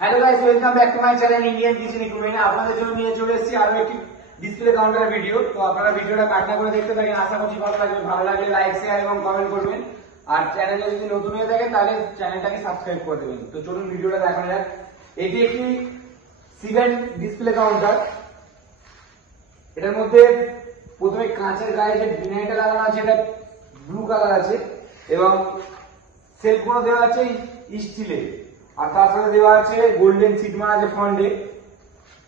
Hello guys, welcome back to my channel Indian kitchen equipment. আপনাদের জন্য নিয়ে চলে এসেছি আরো একটি ডিসপ্লে কাউন্টার ভিডিও। তো আপনারা ভিডিওটা কাটনা করে দেখতে থাকেন, আশা করছি ভালো লাগবে। ভালো লাগলে লাইক, শেয়ার এবং কমেন্ট করবেন। আর চ্যানেলে যদি নতুন হয়ে থাকেন তাহলে চ্যানেলটাকে সাবস্ক্রাইব করে দেবেন। তো চলুন ভিডিওটা দেখানো যাক। এটি একটি সিভেন ডিসপ্লে কাউন্টার। এটার মধ্যে প্রথমে কাঁচের গায়ে যে ভিনাইলটা লাগানো আছে এটা ব্লু কালার আছে এবং সেলফগুলো দেওয়া আছে স্টিলের, আর তার সাথে দেওয়া আছে গোল্ডেন সিট মারা আছে ফ্রন্টে।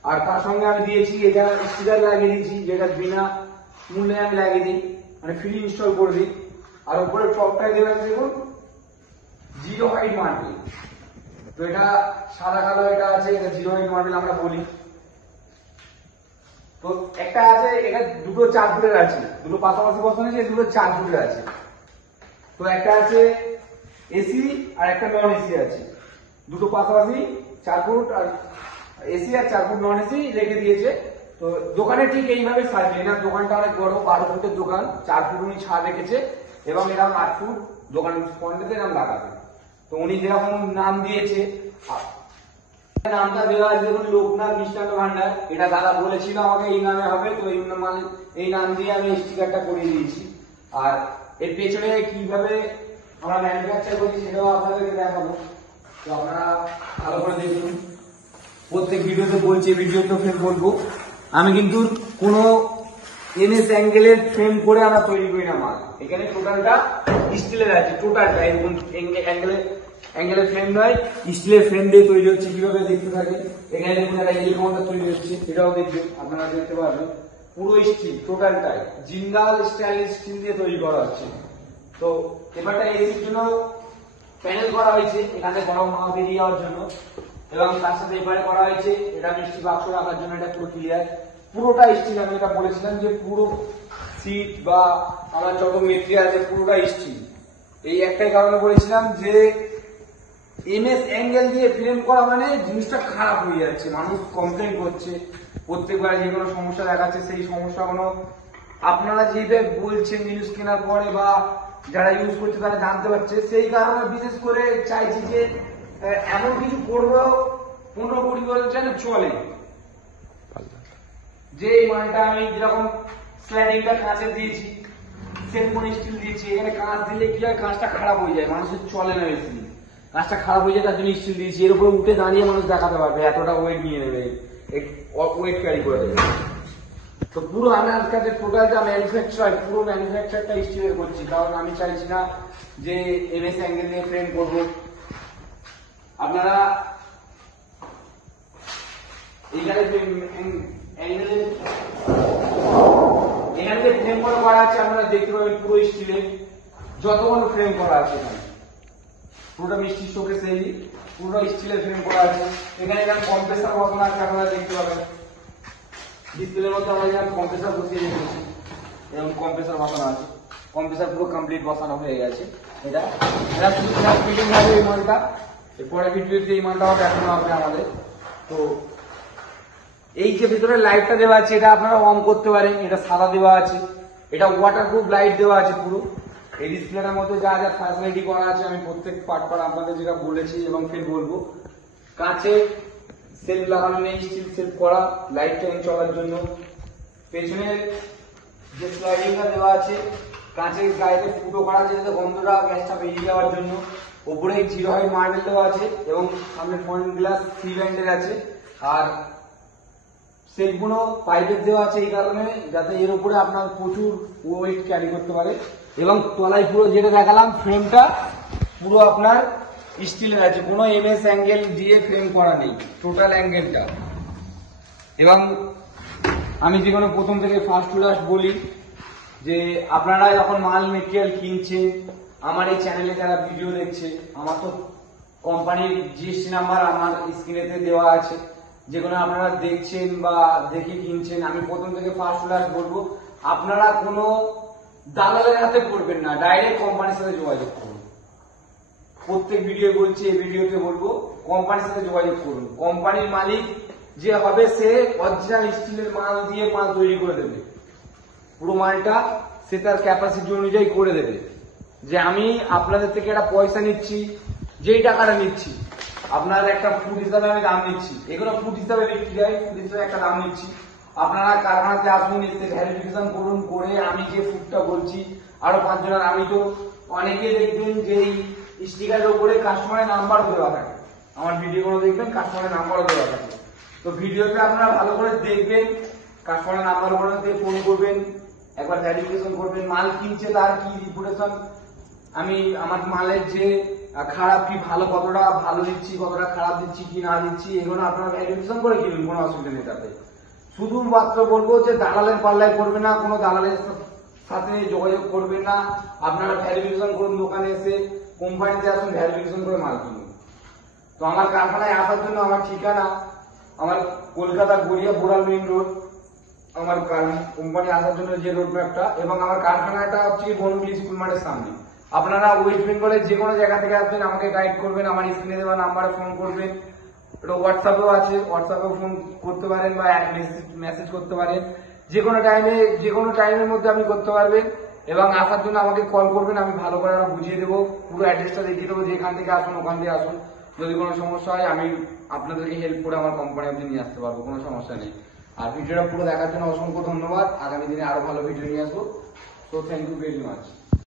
আর তার সঙ্গে আমি দিয়েছি এটা স্টিকার লাগিয়ে দিয়েছি, যেটা বিনা মূল্যে আমি লাগিয়ে দিই, মানে ফ্রি ইনস্টল করে দিই। আর উপরে টপটাই দেওয়া আছে দেখুন জিরো হাইট মার্বেল। তো এটা সাদা কালো এটা আছে, এটা জিরো হাইট মার্বেল আমরা বলি। তো একটা আছে, এটা দুটো 4 ফুটের আছে, দুটো পাশাপাশি বসানো আছে, দুটো 4 ফুটের আছে। তো একটা আছে এসি আর একটা নন এসি আছে, দুটো পাশাপাশি 4 ফুট আর এসি আর 4 ফুট নন এসি রেখে দিয়েছে। তো দোকানে ঠিক এইভাবে সাজিয়ে, না দোকানটা অনেক বড়, 12 ফুটের দোকান, 4 ফুট উনি ছাড় রেখেছে এবং এরকম 8 ফুট দোকান ফ্রন্টেতে নাম লাগাবে। তো উনি যেরকম নাম দিয়েছে, নামটা দেওয়া আছে দেখুন লোকনাথ মিষ্টান্ন ভান্ডার। এটা দাদা বলেছিল আমাকে এই নামে হবে, তো এই নাম দিয়ে আমি স্টিকারটা করিয়ে দিয়েছি। আর এর পেছনে কিভাবে আমরা ম্যানুফ্যাকচার করছি সেটাও আপনাদেরকে দেখাবো। তো আপনারা ভালো করে দেখুন। প্রত্যেক ভিডিওতে বলছি, ভিডিওতে ফ্রেম বলবো, আমি কিন্তু কোনো এনএস অ্যাঙ্গেলের ফ্রেম করে আমরা তৈরি করি না মাল। এখানে টোটালটা স্টিলের আছে, টোটালটা এরকম অ্যাঙ্গেলের ফ্রেম নয়, স্টিলের ফ্রেম দিয়ে তৈরি হচ্ছে। কিভাবে দেখতে থাকে এখানে দেখুন, একটা এলিকমটা তৈরি হচ্ছে, এটাও দেখবেন, আপনারা দেখতে পারবেন। পুরো স্টিল টোটালটাই জিন্দাল স্টাইলিশ স্টিল দিয়ে তৈরি করা হচ্ছে। তো এবারটা এসির জন্য প্যানেল করা হয়েছে এখানে গরম হাওয়া বেরিয়ে যাওয়ার জন্য, এবং তার সাথে এবারে করা হয়েছে এটা মিষ্টি বাক্স রাখার জন্য। এটা পুরো ক্লিয়ার, পুরোটা স্টিল। আমি এটা বলেছিলাম যে পুরো সিট বা আমার যত মেটেরিয়াল আছে পুরোটা স্টিল। এই একটাই কারণে বলেছিলাম যে এমএস অ্যাঙ্গেল দিয়ে ফ্রেম করা মানে জিনিসটা খারাপ হয়ে যাচ্ছে, মানুষ কমপ্লেন করছে, প্রত্যেকবার যে কোনো সমস্যা দেখাচ্ছে। সেই সমস্যাগুলো আপনারা যেভাবে বলছেন জিনিস কেনার পরে বা যারা ইউজ করছে তারা জানতে পারছে। সেই কারণে বিশেষ করে চাইছি যে এমন কিছু করবো 15-20 বছর যেন চলে। যে এই মালটা আমি যেরকম স্লাইডিংটা কাঁচের দিয়েছি, সেলফোন স্টিল দিয়েছি, এখানে কাঁচ দিলে কি হয়, কাঁচটা খারাপ হয়ে যায়, মানুষের চলে না বেশি, কাঁচটা খারাপ হয়ে যায়, তার জন্য স্টিল দিয়েছি। এর উপরে উঠে দাঁড়িয়ে মানুষ দেখাতে পারবে, এতটা ওয়েট নিয়ে নেবে, ওয়েট ক্যারি করে দেবে। তো পুরো আমার কাছে টোটাল যা ম্যানুফ্যাকচার, পুরো ম্যানুফ্যাকচারটা স্টিলের করছি, কারণ আমি চাইছি না যে এমএস অ্যাঙ্গেল দিয়ে ফ্রেম করবো। আপনারা এখানে যে ফ্রেম করা আছে আপনারা দেখতে পাবেন, পুরো স্টিলের যতগুলো ফ্রেম করা আছে এখানে পুরোটা মিষ্টি শোকে সেই পুরো স্টিলের ফ্রেম করা আছে। এখানে কম্প্রেসার বসানো আছে, আপনারা দেখতে পাবেন ডিসপ্লের মধ্যে আমরা এখানে কম্প্রেসার বসিয়ে রেখেছি এবং কম্প্রেসার বসানো আছে। কম্প্রেসার পুরো কমপ্লিট বসানো হয়ে গেছে। এটা শুধু ফিটিং হবে এই মালটা, এরপরে ভিডিওতে এই মালটা দেখানো হবে আমাদের। তো এই যে ভিতরে লাইটটা দেওয়া আছে এটা আপনারা অন করতে পারেন, এটা সাদা দেওয়া আছে, এটা ওয়াটারপ্রুফ লাইট দেওয়া আছে পুরো। এই ডিসপ্লেটার মধ্যে যা যা ফ্যাসিলিটি করা আছে আমি প্রত্যেক পার্ট আপনাদের যেটা বলেছি এবং ফের বলবো। কাঁচে সেলফ লাগানো নেই, স্টিল সেলফ করা, লাইট টাইম চলার জন্য। পেছনে যে স্লাইডিংটা দেওয়া আছে কাঁচের গায়েতে ফুটো করা আছে যাতে গন্ধটা গ্যাসটা বেরিয়ে যাওয়ার জন্য। ওপরে জিরো হাইট মার্বেল দেওয়া আছে এবং সামনে ফ্রন্ট গ্লাস 3 ব্যান্ডের আছে। আর সেলফগুলো পাইপের দেওয়া আছে এই কারণে যাতে এর উপরে আপনার প্রচুর ওয়েট ক্যারি করতে পারে। এবং তলায় পুরো যেটা দেখালাম ফ্রেমটা পুরো আপনার স্টিলের আছে, কোনো এমএস অ্যাঙ্গেল দিয়ে ফ্রেম করা নেই, টোটাল অ্যাঙ্গেলটা। এবং আমি যে কোনো প্রথম থেকে ফার্স্ট টু লাস্ট বলি যে আপনারা যখন মাল মেটেরিয়াল কিনছেন, আমার এই চ্যানেলে যারা ভিডিও দেখছে, আমার তো কোম্পানির জিএসটি নাম্বার আমার স্ক্রিনেতে দেওয়া আছে, যেগুলো আপনারা দেখছেন বা দেখে কিনছেন। আমি প্রথম থেকে ফার্স্ট টু লাস্ট বলবো আপনারা কোনো দালালের হাতে করবেন না, ডাইরেক্ট কোম্পানির সাথে যোগাযোগ করুন। প্রত্যেক ভিডিও বলছি, এই ভিডিওতে বলবো কোম্পানির সাথে যোগাযোগ করুন। কোম্পানির মালিক যে হবে সে অরিজিনাল স্টিলের মাল দিয়ে মাল তৈরি করে দেবে, পুরো মালটা সে তার ক্যাপাসিটি অনুযায়ী করে দেবে। যে আমি আপনাদের থেকে একটা পয়সা নিচ্ছি, যেই টাকাটা নিচ্ছি আপনার একটা ফুট হিসাবে আমি দাম নিচ্ছি, এগুলো ফুট হিসাবে বিক্রি হয়, ফুট হিসাবে একটা দাম নিচ্ছি। আপনারা কারখানাতে আসুন, এসে ভ্যারিফিকেশন করুন, করে আমি যে ফুটটা বলছি আরো 5 জনের, আমি তো অনেকে দেখবেন যে এই স্টিকারের উপরে কাস্টমারের নাম্বার দেওয়া থাকে, আমার ভিডিও গুলো দেখবেন কাস্টমারের নাম্বারও দেওয়া থাকে। তো ভিডিওতে আপনারা ভালো করে দেখবেন, কাস্টমারের নাম্বার গুলো দিয়ে ফোন করবেন, একবার ভ্যারিফিকেশন করবেন, মাল কিনছে তার কি রিপুটেশন, আমি আমার মালের যে খারাপ কি ভালো, কতটা ভালো দিচ্ছি, কতটা খারাপ দিচ্ছি কি না দিচ্ছি, এগুলো আপনারা ভ্যারিফিকেশন করে কিনুন, কোনো অসুবিধা নেই তাতে। শুধুমাত্র বলবো যে দালালের পাল্লায় পড়বে না, কোনো দালালের সাথে যোগাযোগ করবেন না, আপনারা ভ্যারিফিকেশন করুন, দোকানে এসে কোম্পানিতে আসুন, ভ্যারিফিকেশন করে মাল কিনুন। তো আমার কারখানায় আসার জন্য আমার ঠিকানা, আমার কলকাতা গড়িয়া বোড়াল মেইন রোড, আমার কোম্পানি আসার জন্য যে রোড ম্যাপটা, এবং আমার কারখানাটা হচ্ছে বনগুলি স্কুল মাঠের সামনে। আপনারা ওয়েস্ট বেঙ্গলের যে কোনো জায়গা থেকে আসবেন, আমাকে গাইড করবেন, আমার স্ক্রিনে দেওয়া নাম্বারে ফোন করবেন, হোয়াটসঅ্যাপেও আছে, হোয়াটসঅ্যাপেও ফোন করতে পারেন বা মেসেজ করতে পারেন, যে কোনো টাইমের মধ্যে আপনি করতে পারবেন। এবং আসার জন্য আমাকে কল করবেন, আমি ভালো করে আরো বুঝিয়ে দেবো, পুরো অ্যাড্রেসটা দেখিয়ে দেবো, যেখান থেকে আসুন ওখান থেকে আসুন। যদি কোনো সমস্যা হয় আমি আপনাদেরকে হেল্প করে আমার কোম্পানি অব্দি নিয়ে আসতে পারবো, কোনো সমস্যা নেই। আর ভিডিওটা পুরো দেখার জন্য অসংখ্য ধন্যবাদ, আগামী দিনে আরো ভালো ভিডিও নিয়ে আসবো। তো থ্যাংক ইউ ভেরি মাচ।